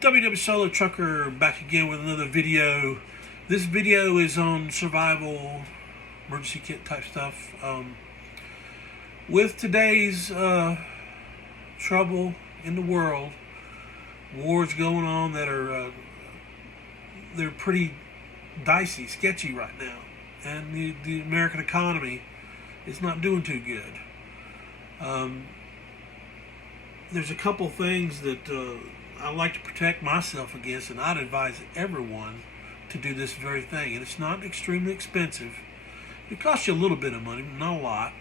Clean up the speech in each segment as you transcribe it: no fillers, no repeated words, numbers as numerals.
WW Solo Trucker back again with another video. This video is on survival, emergency kit type stuff. With today's trouble in the world, wars going on that are they're pretty dicey, sketchy right now, and the American economy is not doing too good. There's a couple things that I like to protect myself against, and I'd advise everyone to do this very thing. And it's not extremely expensive. It costs you a little bit of money, not a lot.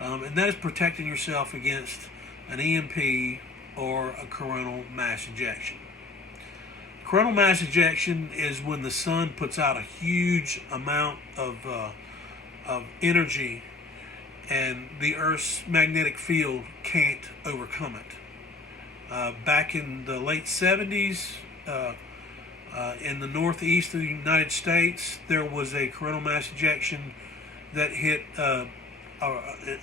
And that is protecting yourself against an EMP or a coronal mass ejection. Coronal mass ejection is when the sun puts out a huge amount of energy, and the Earth's magnetic field can't overcome it. Back in the late 70s, in the northeast of the United States, there was a coronal mass ejection that hit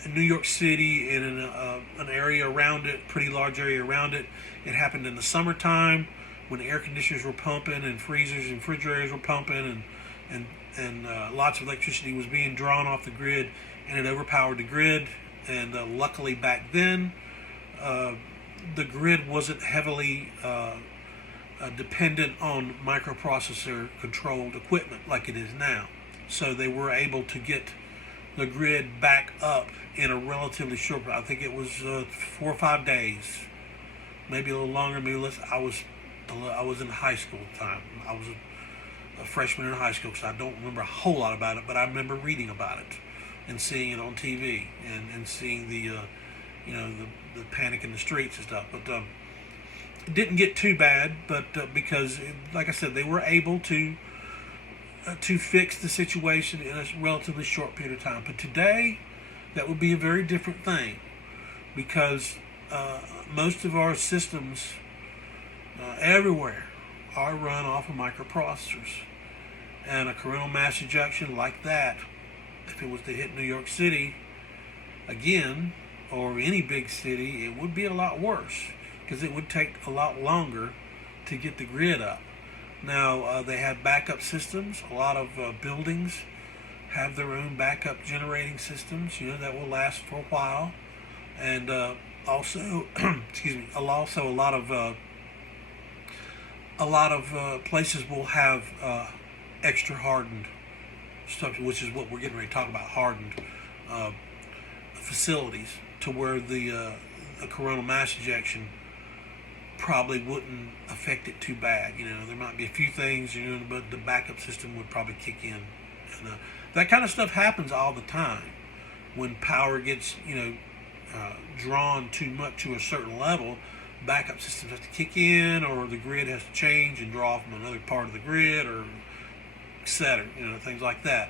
New York City and an area around it, pretty large area around it. It happened in the summertime when air conditioners were pumping and freezers and refrigerators were pumping, and lots of electricity was being drawn off the grid, and it overpowered the grid. And luckily back then, the grid wasn't heavily dependent on microprocessor controlled equipment like it is now. So they were able to get the grid back up in a relatively short, I think it was 4 or 5 days, maybe a little longer, maybe less. I was in high school at the time. I was a freshman in high school, so I don't remember a whole lot about it, but I remember reading about it and seeing it on TV and seeing the panic in the streets and stuff. But it didn't get too bad, but because, like I said, they were able to fix the situation in a relatively short period of time. But today, that would be a very different thing, because most of our systems everywhere are run off of microprocessors. And a coronal mass ejection like that, if it was to hit New York City again, or any big city, it would be a lot worse, because it would take a lot longer to get the grid up. Now, they have backup systems. A lot of buildings have their own backup generating systems, that will last for a while. And also, excuse me, also a lot of places will have extra hardened stuff, which is what we're getting ready to talk about, hardened facilities, to where the coronal mass ejection probably wouldn't affect it too bad. There might be a few things, but the backup system would probably kick in. And that kind of stuff happens all the time when power gets, drawn too much to a certain level. Backup systems have to kick in, or the grid has to change and draw from another part of the grid, or etc. Things like that.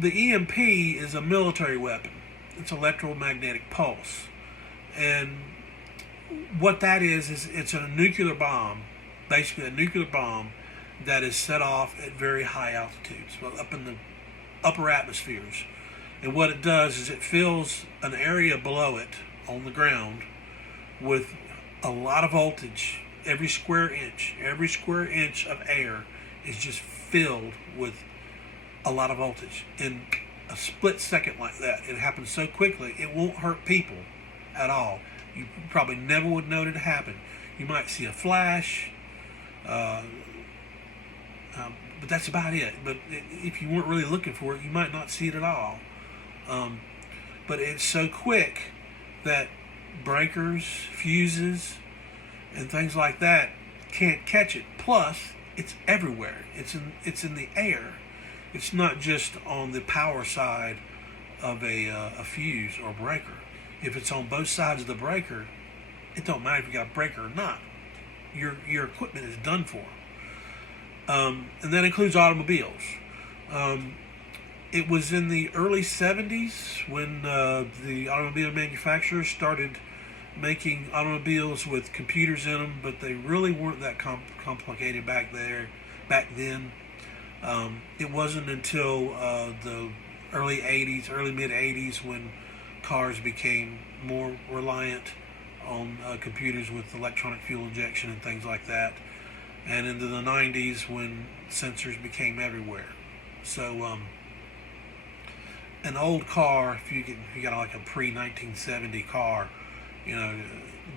The EMP is a military weapon. It's electromagnetic pulse. And what that is it's a nuclear bomb, basically a nuclear bomb that is set off at very high altitudes, up in the upper atmospheres. And what it does is it fills an area below it on the ground with a lot of voltage. Every square inch of air is just filled with a lot of voltage in a split second like that. It happens so quickly, it won't hurt people at all. You probably never would know it happen. You might see a flash, but that's about it. But if you weren't really looking for it, you might not see it at all. But it's so quick that breakers, fuses, and things like that can't catch it. Plus, it's everywhere. It's in the air. It's not just on the power side of a fuse or breaker. If it's on both sides of the breaker, it don't matter if you got a breaker or not. Your equipment is done for. And that includes automobiles. It was in the early 70s when the automobile manufacturers started making automobiles with computers in them, but they really weren't that complicated back then. It wasn't until the early mid 80s, when cars became more reliant on computers with electronic fuel injection and things like that, and into the 90s when sensors became everywhere. So an old car, if you got like a pre-1970 car, you know,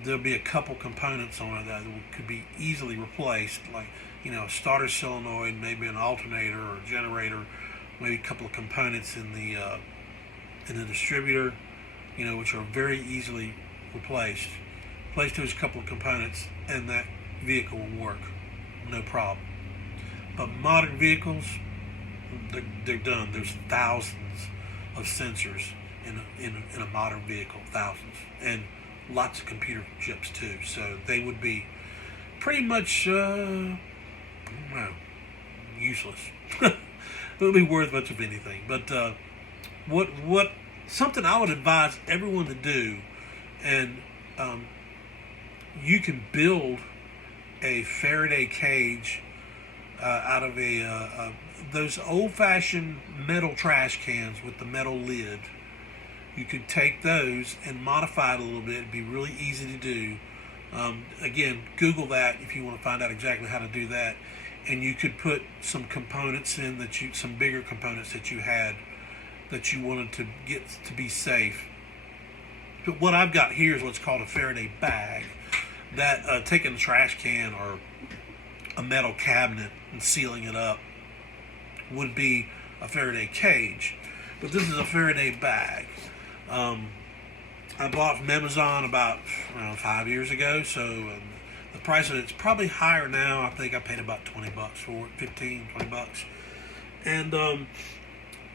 there'll be a couple components on it that could be easily replaced, like, you know, a starter solenoid, maybe an alternator or a generator, maybe a couple of components in the distributor, you know, which are very easily replaced. Replace those couple of components, and that vehicle will work, no problem. But modern vehicles, they're done. There's thousands of sensors in a modern vehicle, thousands, and lots of computer chips too. So they would be pretty much useless. It would be worth much of anything. But what something I would advise everyone to do, and you can build a Faraday cage out of those old-fashioned metal trash cans with the metal lid. You could take those and modify it a little bit. It'd be really easy to do. Again, Google that if you want to find out exactly how to do that. And you could put some components in some bigger components that you had that you wanted to get to be safe. But what I've got here is what's called a Faraday bag. That taking a trash can or a metal cabinet and sealing it up would be a Faraday cage. But this is a Faraday bag. I bought it from Amazon about 5 years ago, so the price of it's probably higher now. I think I paid about $20 for it, 15, $20. And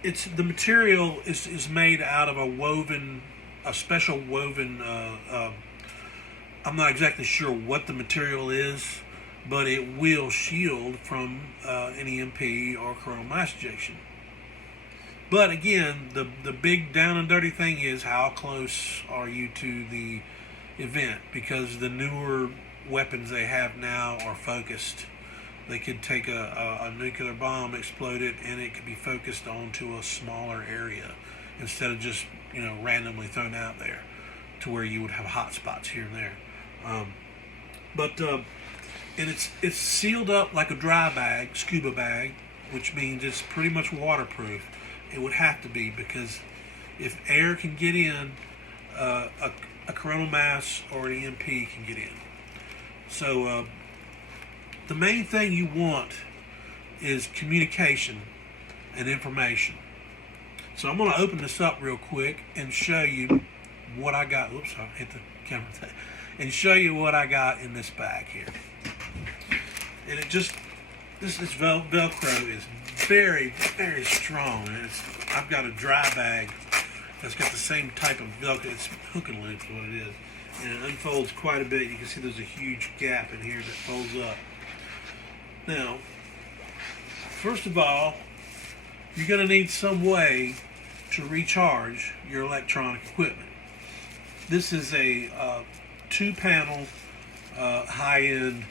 it's the material is made out of a special woven. I'm not exactly sure what the material is, but it will shield from any EMP or coronal mass ejection. But again, the big down and dirty thing is how close are you to the event, because the newer weapons they have now are focused. They could take a nuclear bomb, explode it, and it could be focused onto a smaller area instead of just randomly thrown out there to where you would have hot spots here and there. And it's sealed up like a dry bag, scuba bag, which means it's pretty much waterproof. It would have to be, because if air can get in, a coronal mass or an EMP can get in. So the main thing you want is communication and information. So I'm going to open this up real quick and show you what I got. Oops, I hit the camera. And show you what I got in this bag here. And this Velcro is very, very strong. And I've got a dry bag that's got the same type of Velcro. It's hook and loop is what it is. And it unfolds quite a bit. You can see there's a huge gap in here that folds up. Now, first of all, you're going to need some way to recharge your electronic equipment. This is a 2-panel high-end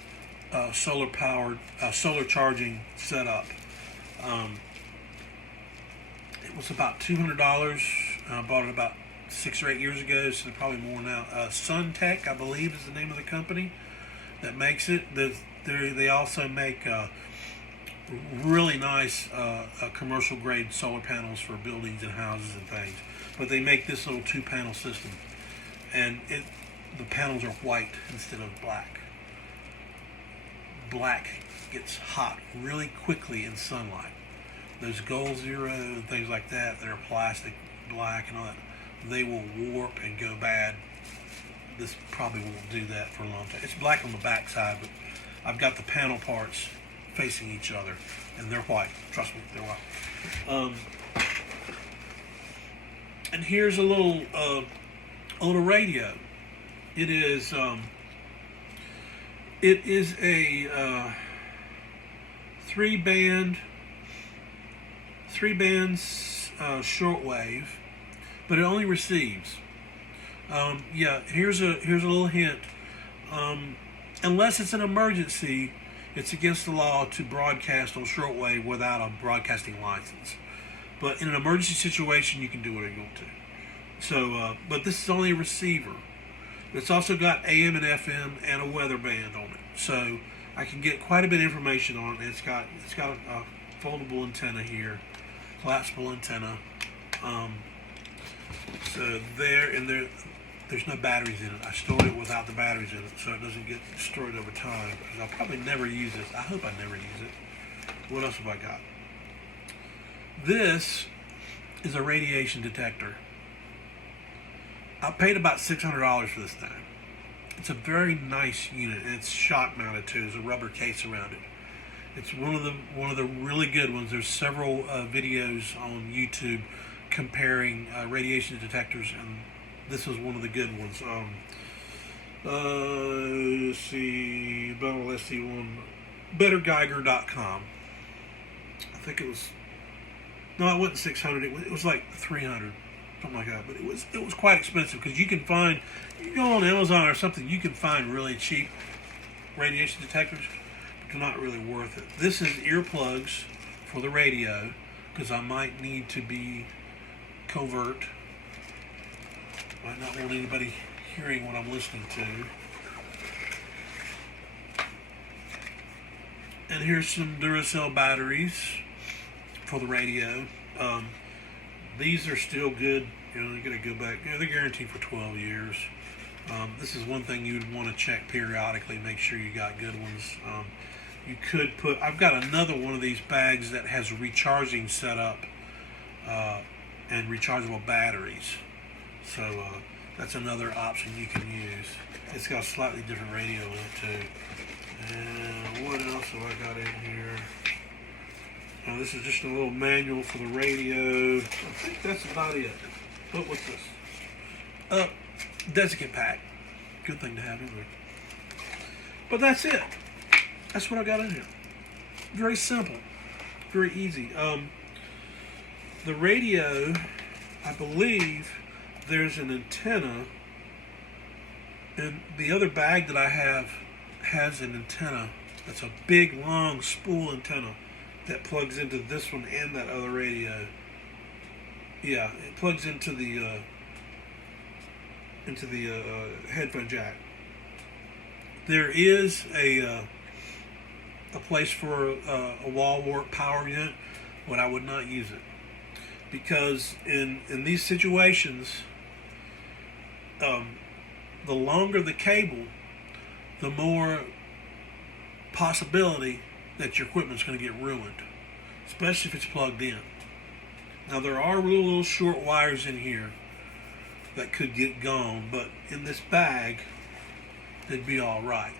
solar-powered solar charging setup. It was about $200. I bought it about 6 or 8 years ago, so probably more now. SunTech, I believe, is the name of the company that makes it. They also make really nice commercial grade solar panels for buildings and houses and things. But they make this little 2-panel system, and the panels are white instead of black. Black gets hot really quickly in sunlight. Those Gold Zero and things like that are plastic, black and all that, they will warp and go bad. This probably won't do that for a long time. It's black on the back side, but I've got the panel parts facing each other, and they're white. Trust me, they're white. And here's a little radio. It is a 3-band shortwave, but it only receives. Here's a little hint. Unless it's an emergency, it's against the law to broadcast on shortwave without a broadcasting license. But in an emergency situation, you can do whatever you want to. So, but this is only a receiver. It's also got AM and FM and a weather band on it, so I can get quite a bit of information on it. It's got a foldable antenna here, collapsible antenna. So there's no batteries in it. I stored it without the batteries in it, so it doesn't get destroyed over time. Because I'll probably never use this. I hope I never use it. What else have I got? This is a radiation detector. I paid about $600 for this thing. It's a very nice unit, and it's shock mounted too. There's a rubber case around it. It's one of the really good ones. There's several videos on YouTube comparing radiation detectors, and this was one of the good ones. Let's see, let's see one. BetterGeiger.com. I think it was. No, it wasn't 600. It was like 300, something like that. But it was quite expensive because you go on Amazon or something, you can find really cheap radiation detectors, but they're not really worth it. This is earplugs for the radio because I might need to be covert. Might not want anybody hearing what I'm listening to. And here's some Duracell batteries for the radio. These are still good. You know, they're going to go back. You know, they're guaranteed for 12 years. This is one thing you would want to check periodically. Make sure you got good ones. You could put. I've got another one of these bags that has recharging setup and rechargeable batteries. So that's another option you can use. It's got a slightly different radio in it too. And what else have I got in here? Now this is just a little manual for the radio. I think that's about it. But what's this? Desiccant pack. Good thing to have in there. But that's it. That's what I got in here. Very simple. Very easy. The radio, I believe there's an antenna, and the other bag that I have has an antenna. That's a big, long spool antenna that plugs into this one and that other radio. Yeah, it plugs into the headphone jack. There is a place for a wall wart power unit, but I would not use it because in these situations, the longer the cable, the more possibility that your equipment's going to get ruined, especially if it's plugged in. Now there are little short wires in here that could get gone, but in this bag they'd be all right.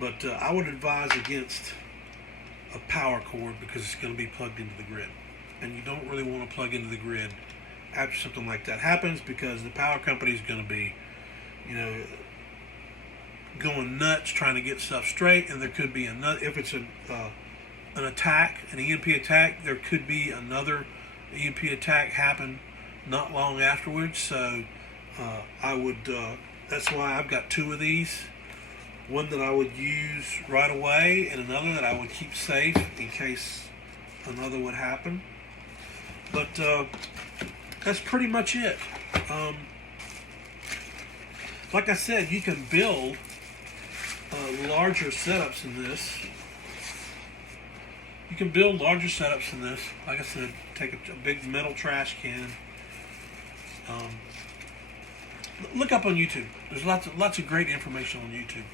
But I would advise against a power cord because it's going to be plugged into the grid, and you don't really want to plug into the grid after something like that happens because the power company is going to be, going nuts trying to get stuff straight, and there could be another. If it's an attack, an EMP attack, there could be another EMP attack happen not long afterwards. So I would. That's why I've got two of these. One that I would use right away, and another that I would keep safe in case another would happen. But that's pretty much it. Like I said, you can build larger setups in this. You can build larger setups in this. Like I said, take a big metal trash can. Look up on YouTube. There's lots of great information on YouTube.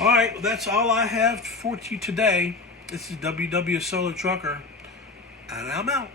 All right, well, that's all I have for you today. This is WW Solar Trucker, and I'm out.